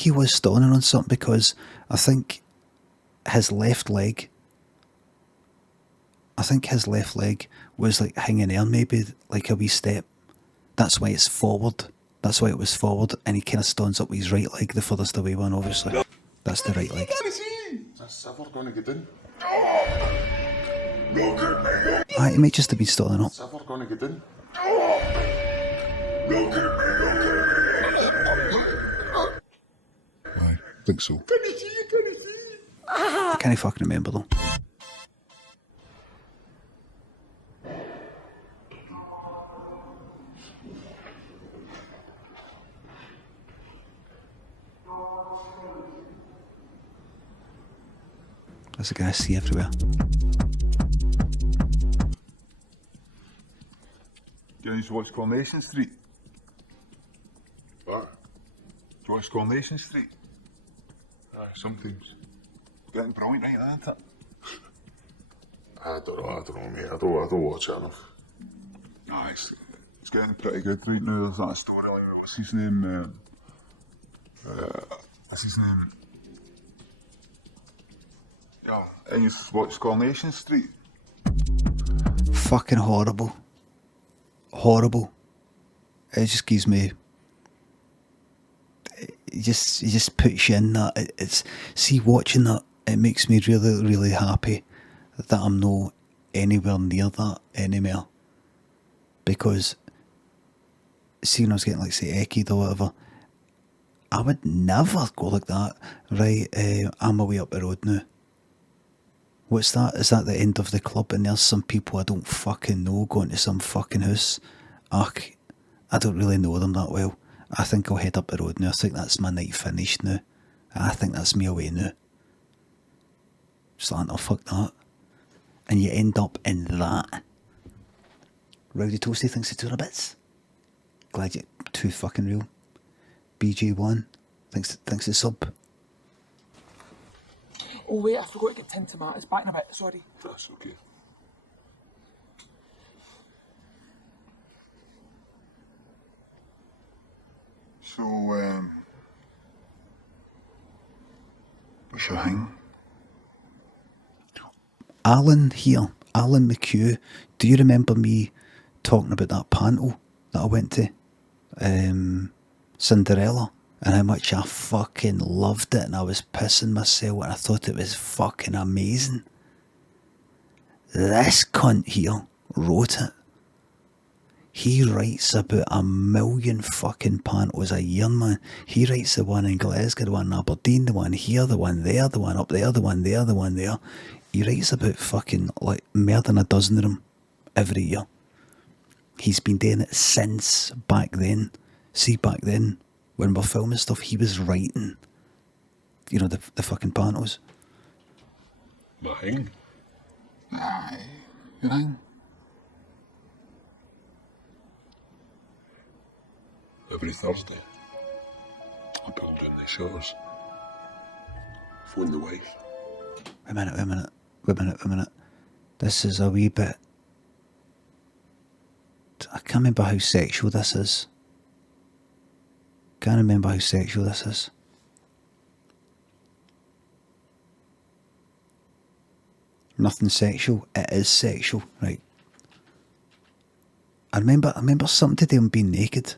he was standing on something because I think his left leg was like hanging there, maybe like a wee step. That's why it's forward. That's why it was forward, and he kind of stands up with his right leg, the furthest away one, obviously. That's the right leg. He might just have been standing up. I think so. I can't fucking remember though. There's a guy I see everywhere. You used to watch Coronation Street? What? Do you watch Coronation Street? Aye, sometimes. Getting brilliant, right, isn't it? I don't know, mate. I don't watch it enough. Nah, it's getting pretty good right now. There's that storyline. What's his name? Yeah, and you watch Coronation Street? Fucking horrible. Horrible. It just gives me. It just puts you in that. See, watching that, it makes me really, really happy that I'm not anywhere near that anymore. Because, see, when I was getting, like, say, Ekied or whatever, I would never go like that. Right, I'm away up the road now. What's that? Is that the end of the club and there's some people I don't fucking know going to some fucking house? Ugh, I don't really know them that well. I think I'll head up the road now. I think that's my night finished now. I think that's me away now. Just like, oh, fuck that. And you end up in that. Rowdy Toasty thinks it's 2 bits. Glad you're too fucking real. BJ1 thinks it's sub. Oh wait, I forgot to get tin tomatoes. Back in a bit, sorry. That's okay. So, what's your hang? Alan here, Alan McHugh, do you remember me talking about that panto that I went to? Cinderella, and how much I fucking loved it and I was pissing myself and I thought it was fucking amazing. This cunt here wrote it. He writes about 1 million fucking pantos a year, man. He writes the one in Glasgow, the one in Aberdeen, the one here, the one there, the one up there, the one there, the one there. He writes about fucking like more than a dozen of them every year. He's been doing it since back then. See, back then, when we're filming stuff, he was writing you know, the fucking pantos. Mine? Aye, you think? Every Thursday, I pull down the shutters, phone the wife. Wait a minute. This is a wee bit... I can't remember how sexual this is. Nothing sexual. It is sexual, right? I remember something today on being naked.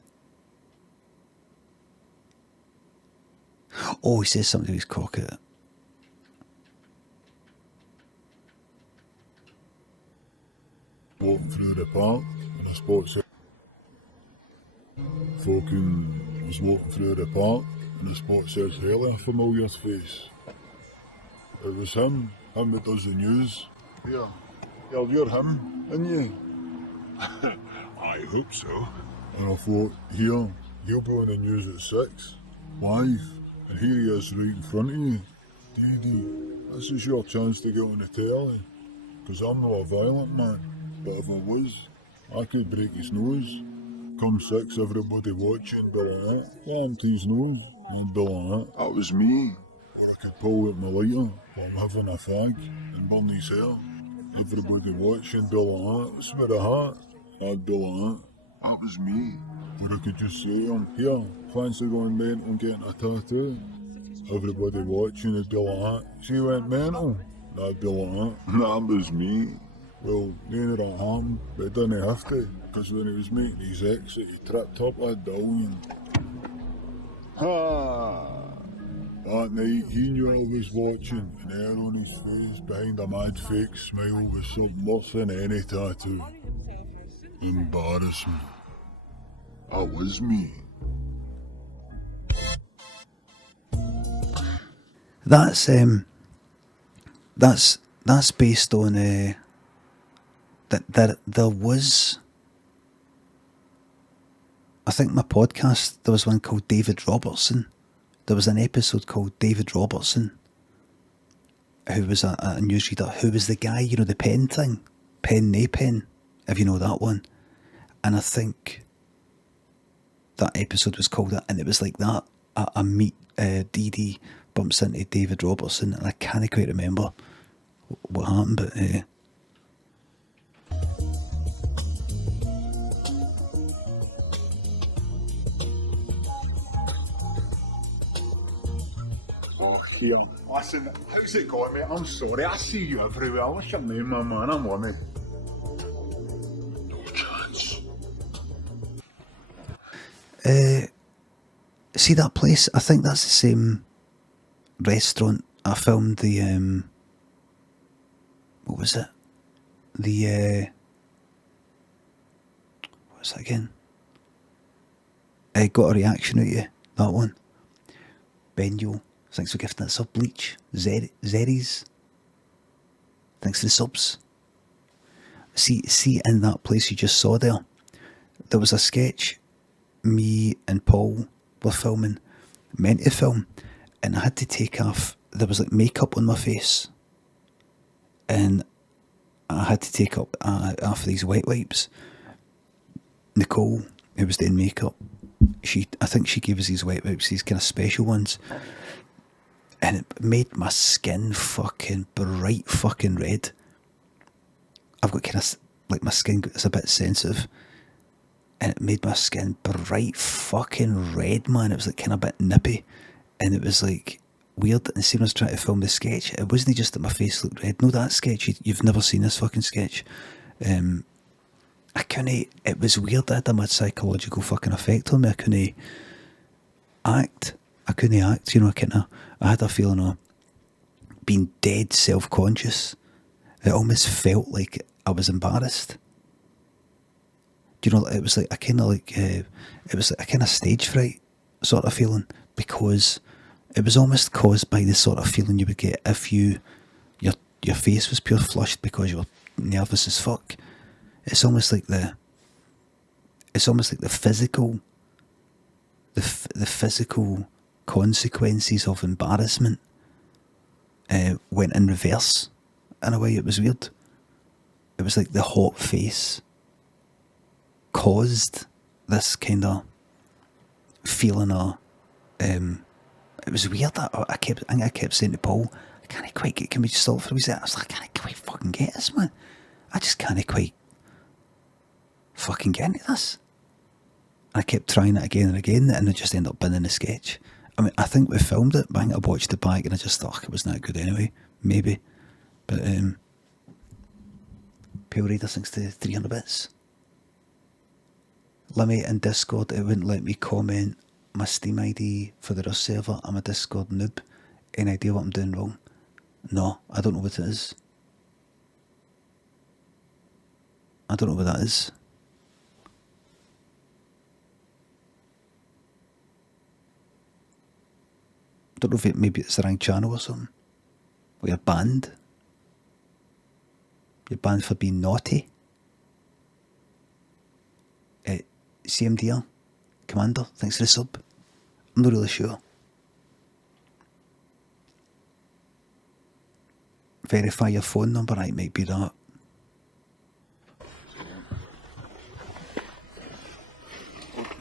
Oh, he says something to his cock at it. Walking through the park and I spotted fucking was walking through the park and I spotted really a familiar face. It was him that does the news. Yeah, you're him, aren't you? I hope so. And I thought, he'll be on the news at 6, live, and here he is right in front of you. Dee, this is your chance to get on the telly, because I'm not a violent man, but if I was, I could break his nose. Come 6, everybody watching, be like that. Lamb to his nose, and be like that. That was me. Or I could pull out my lighter while I'm having a fag and burn his hair. Everybody watching, be like that. What's with a hat? I'd be like that. That was me. Or I could just say to him, here, fancy going mental and getting a tattoo. Everybody watching would be like that. She went mental. I'd be like that. That was me. Well, neither that happened, but it didn't have to, because when he was making his exit, he tripped up that billion. Ha! That night, he knew I was watching, and there on his face, behind a mad fake smile, was something worse than any tattoo. Embarrassment. That was me. That's based on that there was, I think my podcast, there was one called David Robertson. There was an episode called David Robertson, who was a newsreader, who was the guy, you know, the pen thing, pen, nay pen, if you know that one. And I think that episode was called that, and it was like that. I meet Dee bumps into David Robertson, and I can't quite remember what happened, but Here. Listen, how's it going, mate? I'm sorry, I see you everywhere. What's your name, my man? I'm Limmy. No chance. see that place? I think that's the same restaurant I filmed the what was it? The what was that again? I got a reaction out of you, that one. Benyo, thanks for gifting that sub. Bleach, Zeries, thanks for the subs. See in that place you just saw there was a sketch me and Paul were filming, meant to film, and I had to take off, there was like makeup on my face, and I had to take up off these wet wipes. Nicole, who was doing makeup, I think she gave us these wet wipes, these kind of special ones, and it made my skin fucking bright fucking red. I've got kind of, like, my skin is a bit sensitive, and it made my skin bright fucking red, man. It was like kind of a bit nippy, and it was like weird. And see, when I was trying to film the sketch, it wasn't just that my face looked red. No, that sketch, you've never seen this fucking sketch. I couldn't, it was weird. That had a mad psychological fucking effect on me. I couldn't act, you know. I had a feeling of being dead self-conscious. It almost felt like I was embarrassed. Do you know, it was like a kind of like, it was like a kind of stage fright sort of feeling, because it was almost caused by the sort of feeling you would get if your face was pure flushed because you were nervous as fuck. It's almost like the physical consequences of embarrassment went in reverse. In a way, it was weird. It was like the hot face caused this kind of feeling of it was weird. I think I kept saying to Paul, I can't quite get, can we just stop for a wee second? I was like, I can't quite fucking get this, man. I just can't quite fucking get into this. I kept trying it again and again, and it just ended up being in a sketch. I mean, I think we filmed it, but I think I watched it back and I just thought it wasn't that good anyway. Maybe. But Pale Raider thanks to 300 bits. Limmy in Discord, it wouldn't let me comment my Steam ID for the Rust server. I'm a Discord noob. Any idea what I'm doing wrong? No, I don't know what it is. I don't know what that is. Don't know if maybe it's the wrong channel or something. Or you're banned. You're banned for being naughty. CMDR, Commander, thanks for the sub. I'm not really sure. Verify your phone number, it might be that.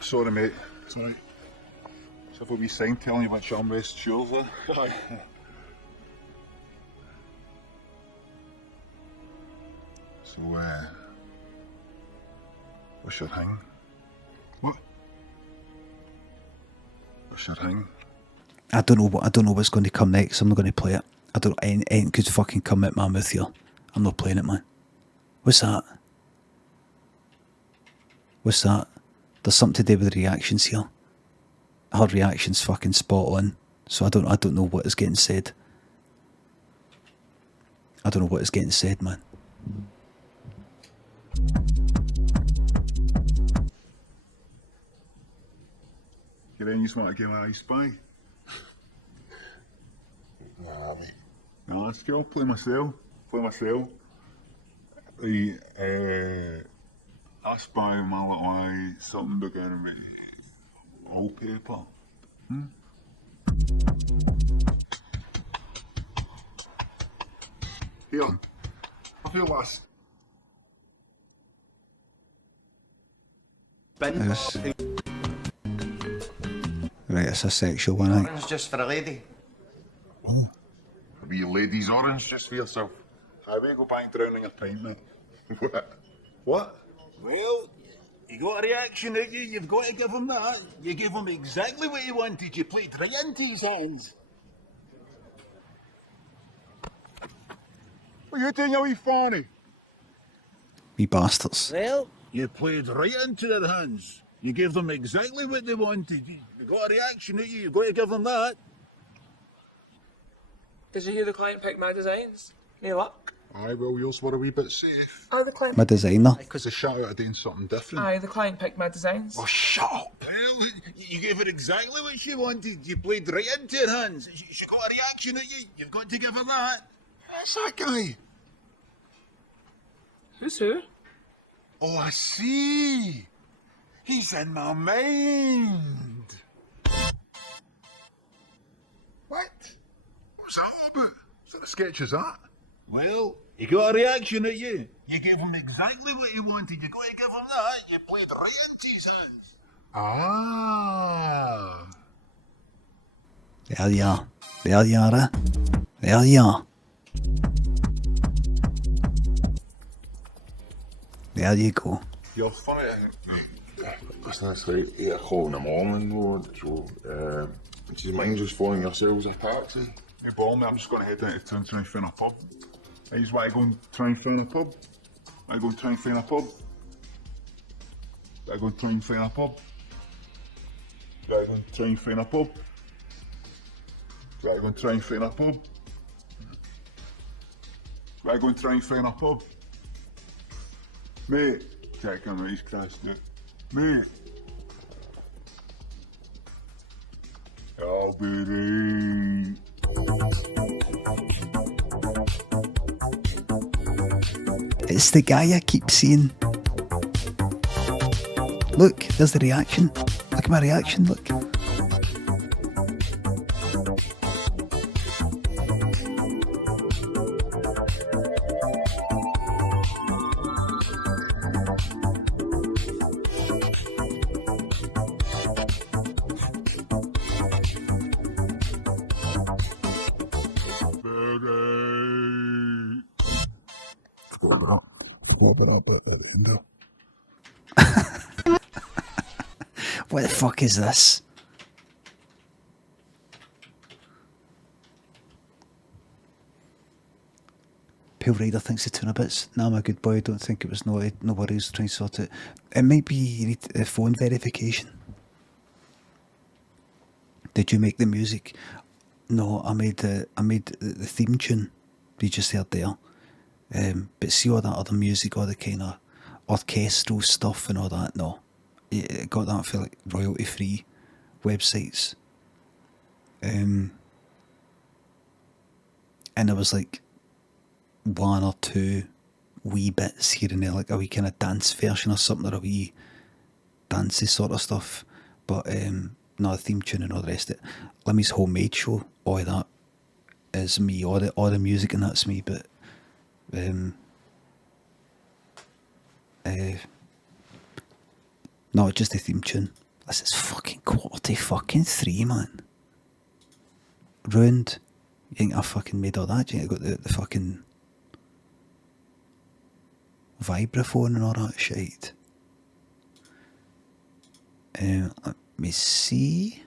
Sorry, mate. Sorry. So if a wee sign telling you which armrest yours are. So, what's your thing? What? What's your thing? I don't know what's going to come next. I'm not going to play it. I don't know, anything could fucking come out my mouth here. I'm not playing it, man. What's that? What's that? There's something to do with the reactions here. Her reaction's fucking spot on. So I don't know what is getting said. I don't know what is getting said, man. You then just want to give I Spy? Nah, mate. Nah, let's go. Play myself. The, I spy with my little eye, something beginning with wallpaper. Here, I feel last. Yes. Right, it's a sexual one, I think. Orange just for a lady. A wee lady's orange just for yourself. I will go back drowning a pint, mate. What? Well, you got a reaction at you, you've got to give him that. You gave him exactly what he wanted, you played right into his hands. What are you doing, you wee fanny? Wee bastards. Well, you played right into their hands. You gave them exactly what they wanted. You got a reaction at you, you've got to give them that. Did you hear the client pick my designs? Any luck? Aye, well, yours were a wee bit safe. Aye, the client. My designer. Because they shot out of doing something different. Aye, the client picked my designs. Oh, shut up! Well, you gave her exactly what she wanted. You played right into her hands. She got a reaction at you, you've got to give her that. That's that guy. Who's who? Oh, I see. He's in my mind. What? What's that about? Is that a sketch as that? Well, he got a reaction at you. You gave him exactly what he wanted. You got to give him that. You played right into his hands. Ah. There you are. There you are, eh? There you are. There you go. You're funny. It's like 8 o'clock in the morning, Lord, so do you mind just phoning yourselves a taxi? You ball me, I'm just going to head down to town and try and find a pub. I just want to go and try and find a pub. I go and try and find a pub. I go and try and find a pub. I go and try and find a pub. I go and try and find a pub. I go and try and find a pub. Mate, check him out, he's crashed it. Mate. I'll be right. It's the guy I keep seeing. Look, there's the reaction. Look at my reaction, look. What the fuck is this? Pale Rider thinks the tune a bit. Nah, I'm a good boy. Don't think it was no worries. Trying to sort it. It might be you need a phone verification. Did you make the music? No, I made the theme tune you just heard there. But see all that other music, all the kind of orchestral stuff and all that. No, it got that for like royalty free websites. And there was like one or two wee bits here and there, like a wee kind of dance version or something, or a wee dancey sort of stuff. But no, the theme tune and all the rest of it. Limmy's homemade show, all of that is me. All the music and that's me. But no, just the theme tune. This is fucking 3, man. Ruined. You think I fucking made all that? Do you think I got the fucking vibraphone and all that shit? Let me see.